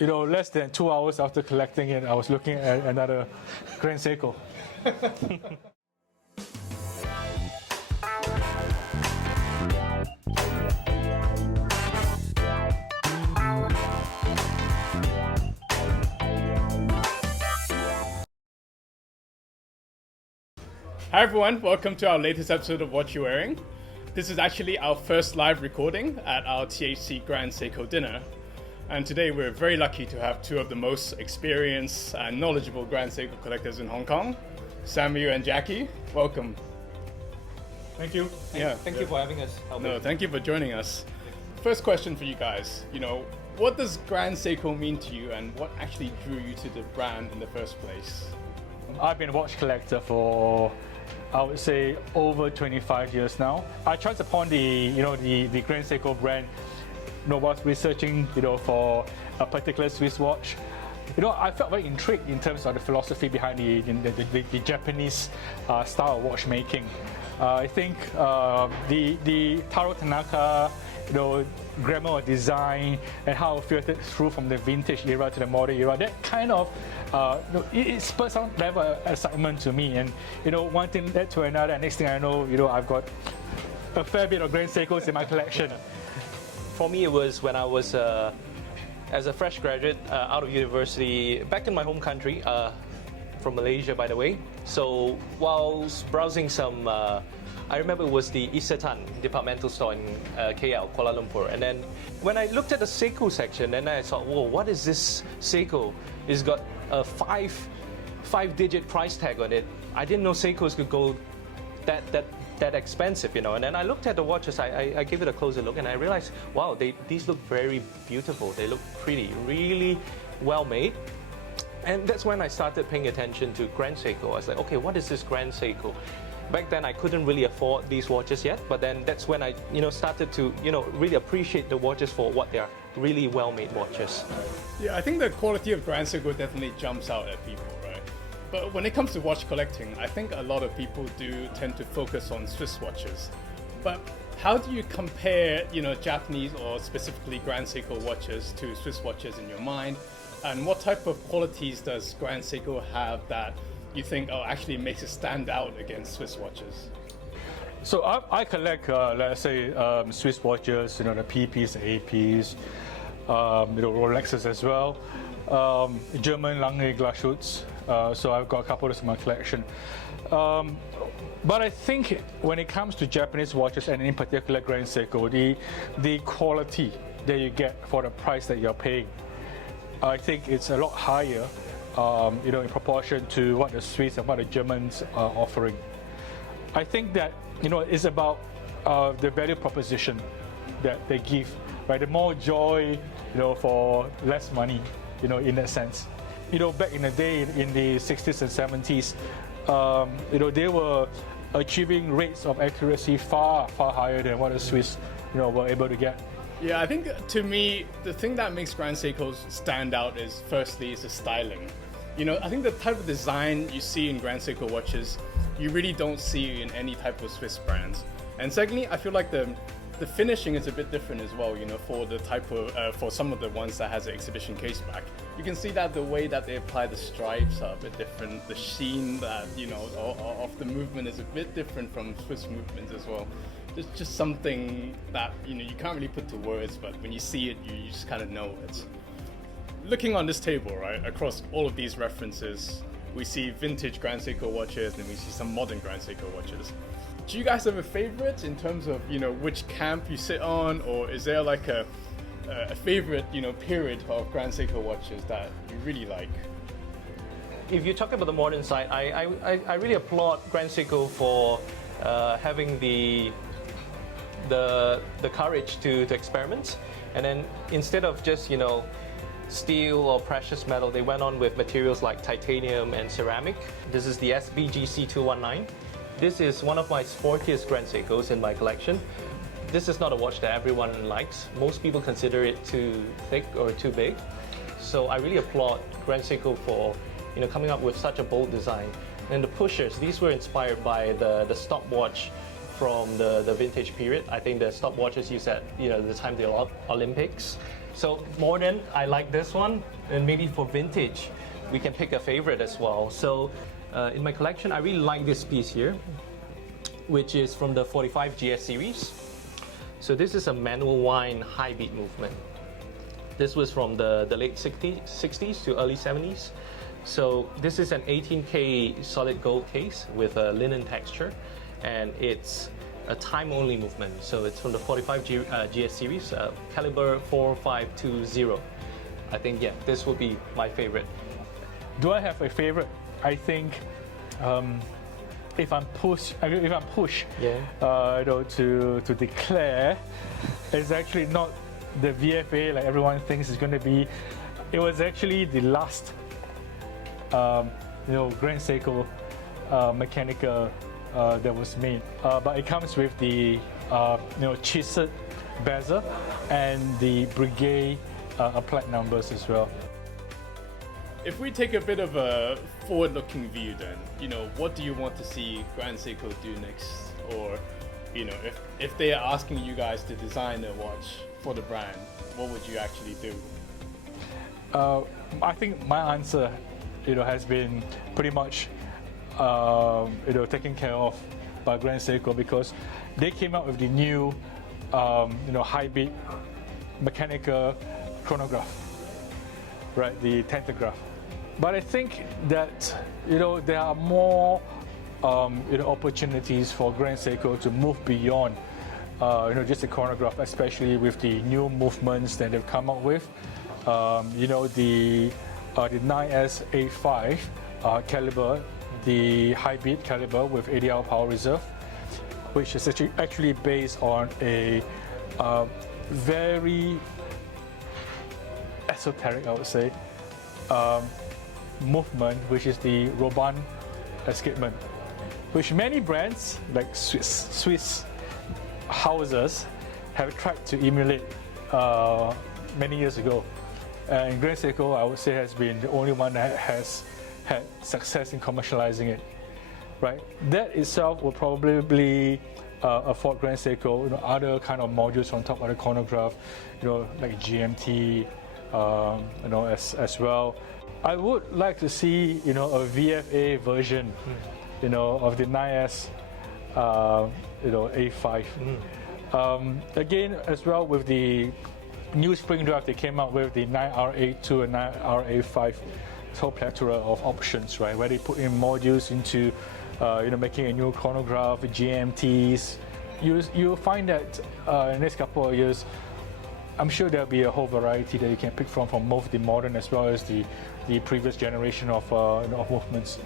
less than 2 hours after collecting it, I was looking at another Grand Seiko. Hi everyone, welcome to our latest episode of What You're Wearing. This is actually our first live recording at our THC Grand Seiko dinner. And today we're very lucky to have two of the most experienced and knowledgeable Grand Seiko collectors in Hong Kong, Samuel and Jackie. Welcome. Thank you. Thank you for having us. No, thank you for joining us. First question for you guys, what does Grand Seiko mean to you and what actually drew you to the brand in the first place? I've been a watch collector for, I would say, over 25 years now. I chanced upon the Grand Seiko brand, whilst researching, for a particular Swiss watch. I felt very intrigued in terms of the philosophy behind the Japanese style of watchmaking. I think the Taro Tanaka, grammar of design and how it filtered through from the vintage era to the modern era, that kind of it spurred some level of excitement to me, and one thing led to another, and next thing I know, I've got a fair bit of Grand Seikos in my collection. For me, it was when I was as a fresh graduate out of university back in my home country, from Malaysia, by the way. So whilst browsing some, I remember it was the Isetan departmental store in KL, Kuala Lumpur. And then when I looked at the Seiko section, then I thought, whoa, what is this Seiko? It's got a five-digit price tag on it. I didn't know Seikos could go that expensive, And then I looked at the watches, I gave it a closer look, and I realized, wow, these look very beautiful. They look pretty, really well made. And that's when I started paying attention to Grand Seiko. I was like, okay, what is this Grand Seiko? Back then, I couldn't really afford these watches yet, but then that's when I, started to, really appreciate the watches for what they are, really well-made watches. Yeah, I think the quality of Grand Seiko definitely jumps out at people, right? But when it comes to watch collecting, I think a lot of people do tend to focus on Swiss watches. But how do you compare, Japanese or specifically Grand Seiko watches to Swiss watches in your mind? And what type of qualities does Grand Seiko have that you think actually makes it stand out against Swiss watches? So I collect, let's say, Swiss watches, the PPs, APs, Rolexes as well, German Lange Glasschutz. So I've got a couple of those in my collection. But I think when it comes to Japanese watches, and in particular Grand Seiko, the quality that you get for the price that you're paying, I think it's a lot higher, in proportion to what the Swiss and what the Germans are offering. I think that, it's about the value proposition that they give, right? The more joy, for less money, in that sense. Back in the day, in the 60s and 70s, they were achieving rates of accuracy far, far higher than what the Swiss, were able to get. Yeah, I think to me, the thing that makes Grand Seikos stand out is firstly, is the styling. I think the type of design you see in Grand Seiko watches, you really don't see in any type of Swiss brands. And secondly, I feel like the finishing is a bit different as well, for the type of, for some of the ones that has an exhibition case back. You can see that the way that they apply the stripes are a bit different. The sheen that, of the movement is a bit different from Swiss movements as well. There's just something that, you can't really put to words, but when you see it, you just kind of know it. Looking on this table, right, across all of these references, we see vintage Grand Seiko watches, and we see some modern Grand Seiko watches. Do you guys have a favorite in terms of, which camp you sit on, or is there like a favorite, period of Grand Seiko watches that you really like? If you talk about the modern side, I really applaud Grand Seiko for having the courage to experiment, and then instead of just steel or precious metal, they went on with materials like titanium and ceramic. This is the SBGC 219. This is one of my sportiest Grand Seikos in my collection. This is not a watch that everyone likes. Most people consider it too thick or too big. So I really applaud Grand Seiko for coming up with such a bold design. And the pushers, these were inspired by the stopwatch from the vintage period. I think the stopwatches used at the time of the Olympics. So modern, I like this one, and maybe for vintage, we can pick a favorite as well. So in my collection, I really like this piece here, which is from the 45 GS series. So this is a manual wind high beat movement. This was from the late 60s to early 70s. So this is an 18K solid gold case with a linen texture, and it's a time-only movement. So it's from the 45 GS series, caliber 4520. I think, yeah, this would be my favorite. Do I have a favorite? I think if I'm pushed, Yeah. to declare, it's actually not the VFA like everyone thinks it's going to be. It was actually the last, Grand Seiko mechanical that was made, but it comes with the chiseled bezel and the brigade applied numbers as well. If we take a bit of a forward-looking view, then what do you want to see Grand Seiko do next? Or if they are asking you guys to design a watch for the brand, what would you actually do? I think my answer, has been pretty much, taken care of by Grand Seiko, because they came out with the new, high beat mechanical chronograph, right? The tentograph. But I think that there are more opportunities for Grand Seiko to move beyond just the chronograph, especially with the new movements that they've come up with. The 9S85 caliber, the high beat caliber with 80-hour power reserve, which is actually based on a very esoteric, I would say, movement, which is the Roban escapement, which many brands like Swiss houses have tried to emulate many years ago. And Grand Seiko, I would say, has been the only one that has had success in commercializing it, right? That itself will probably afford Grand Seiko other kind of modules on top of the chronograph, like GMT, as well. I would like to see, a VFA version, of the 9S, A5. Again, as well, with the new spring drive they came out with, the 9RA2 and 9RA5, whole plethora of options, right? Where they put in modules into, making a new chronograph, GMTs. You'll find that in the next couple of years, I'm sure there'll be a whole variety that you can pick from both the modern as well as the previous generation of movements.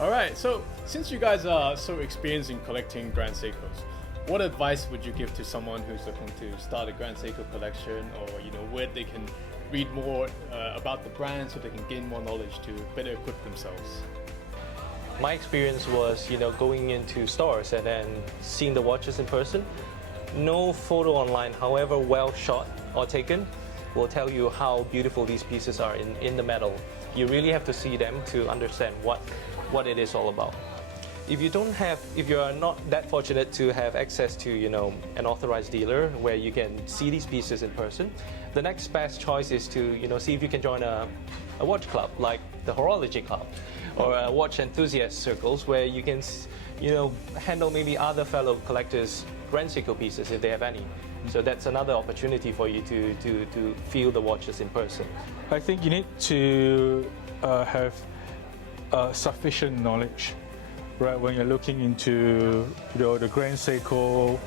All right, so since you guys are so experienced in collecting Grand Seikos, what advice would you give to someone who's looking to start a Grand Seiko collection, or where they can read more about the brand so they can gain more knowledge to better equip themselves? My experience was, going into stores and then seeing the watches in person. No photo online, however well shot or taken, will tell you how beautiful these pieces are in the metal. You really have to see them to understand what it is all about. If you are not that fortunate to have access to, an authorized dealer where you can see these pieces in person, the next best choice is to, see if you can join a watch club like the Horology Club or watch enthusiast circles where you can, handle maybe other fellow collectors' Grand Seiko pieces if they have any. So that's another opportunity for you to feel the watches in person. I think you need to have sufficient knowledge, right, when you're looking into the Grand Seiko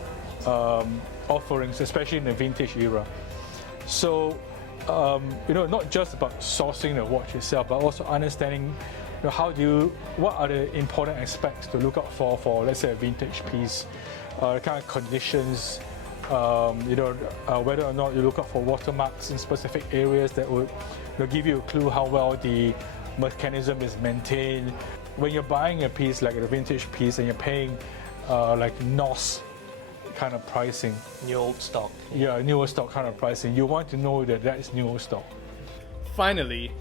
offerings, especially in the vintage era. So not just about sourcing the watch itself, but also understanding what are the important aspects to look out for let's say a vintage piece, the kind of conditions, whether or not you look out for watermarks in specific areas that would give you a clue how well the mechanism is maintained. When you're buying a piece like a vintage piece and you're paying like NOS kind of pricing, New old stock. Yeah, new old stock kind of pricing, you want to know that is new old stock. Finally,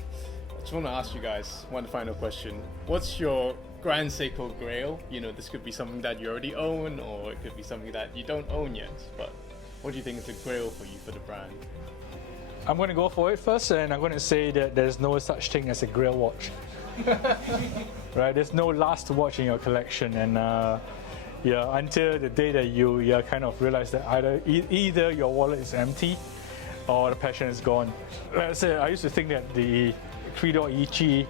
I just want to ask you guys one final question. What's your Grand Seiko Grail? This could be something that you already own, or it could be something that you don't own yet. But What do you think is a Grail for you, for the brand? I'm going to go for it first, and I'm going to say that there's no such thing as a Grail watch. Right? There's no last watch in your collection, and yeah, until the day that you kind of realize that either your wallet is empty or the passion is gone. Let's say I used to think that the 3-door EG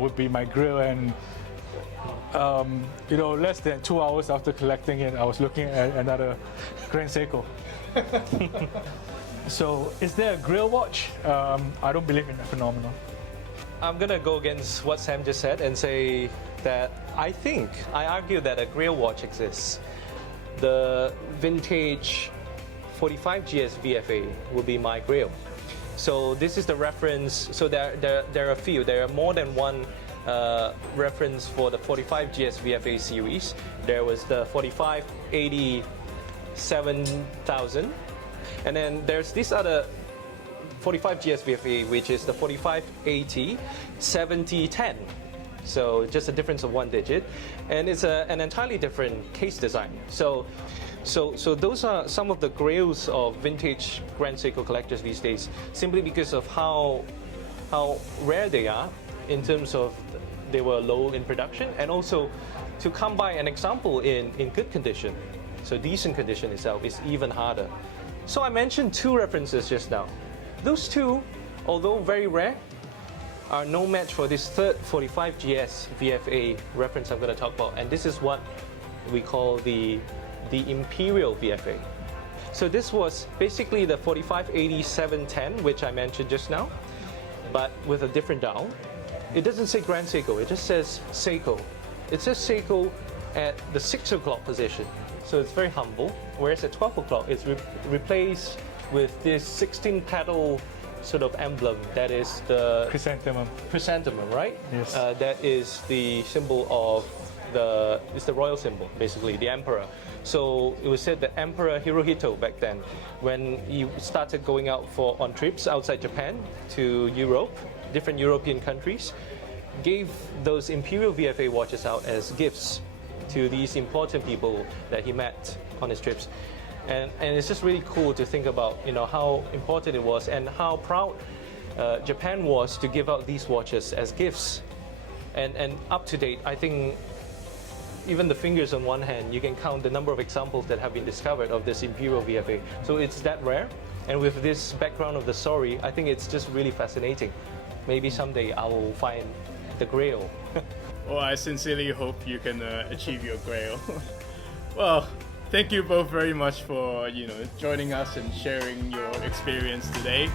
would be my Grail, and you know, less than 2 hours after collecting it, I was looking at another Grand Seiko. So, is there a Grail watch? I don't believe in that phenomenon. I'm gonna go against what Sam just said and say that I argue that a Grail watch exists. The vintage 45 GS VFA will be my Grail. So this is the reference. So there are a few. There are more than one reference for the 45 GS VFA series. There was the 4580-7000, and then there's this other 45 GS VFA, which is the 4580-7010. So just a difference of one digit, and it's an entirely different case design. So those are some of the grails of vintage Grand Seiko collectors these days, simply because of how rare they are in terms of they were low in production, and also to come by an example in good condition, so decent condition itself, is even harder. So I mentioned two references just now. Those two, although very rare, are no match for this third 45 GS VFA reference I'm going to talk about, and this is what we call the Imperial VFA. So this was basically the 4580-710, which I mentioned just now, but with a different dial. It doesn't say Grand Seiko, it just says Seiko. It says Seiko at the 6 o'clock position, so it's very humble, whereas at 12 o'clock it's replaced with this 16-petal sort of emblem that is the chrysanthemum, right? Yes. That is the symbol of it's the royal symbol, basically, the emperor. So it was said that Emperor Hirohito back then, when he started going out on trips outside Japan to Europe, different European countries, gave those Imperial VFA watches out as gifts to these important people that he met on his trips. And it's just really cool to think about, you know, how important it was and how proud Japan was to give out these watches as gifts. And up to date, I think even the fingers on one hand, you can count the number of examples that have been discovered of this Imperial VFA. So it's that rare. And with this background of the story, I think it's just really fascinating. Maybe someday I will find the Grail. Well, I sincerely hope you can achieve your Grail. Well, thank you both very much for joining us and sharing your experience today.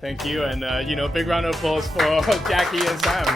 Thank you, and big round of applause for Jacky and Sam.